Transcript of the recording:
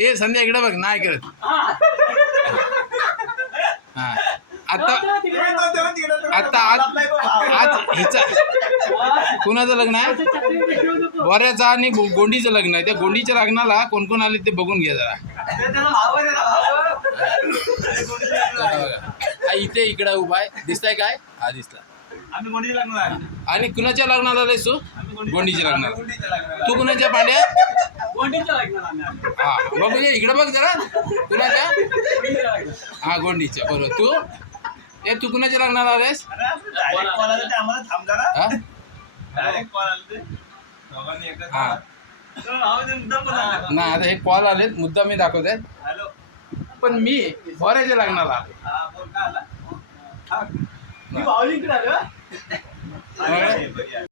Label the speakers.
Speaker 1: ए संध्या इकडे बघ नाही करत. हा. आता आता आज आज हिचा कुणाचं लग्न आहे? बोऱ्याचं आणि गोंडीचं लग्न आहे. त्या गोंडीच्या लग्नाला कोण कोण आले ते बघून घ्या जरा. इथे इकडे उभा आहे. दिसताय काय? हा दिसला. आणि कुणाच्या लग्नाला आलायस तू? गोंडीच्या लग्नाला. तू कुणाच्या पांड्या
Speaker 2: आलो.
Speaker 1: हा बघ म्हणजे इकडे बघ जरा. कुणाच्या. हा गोंडीच्या. बरोबर. तू? ए तू कुणाच्या लग्नाला आलायस?
Speaker 3: डायरेक्ट कॉल आला ते आम्हाला थांब जरा.
Speaker 1: हा?
Speaker 3: आला
Speaker 1: हा.
Speaker 3: आला.
Speaker 1: नाही आता हे कॉल आलेत मुद्दा मी दाखवत आहे पण मी बोऱ्याच्या लग्नाला आलो?
Speaker 3: हा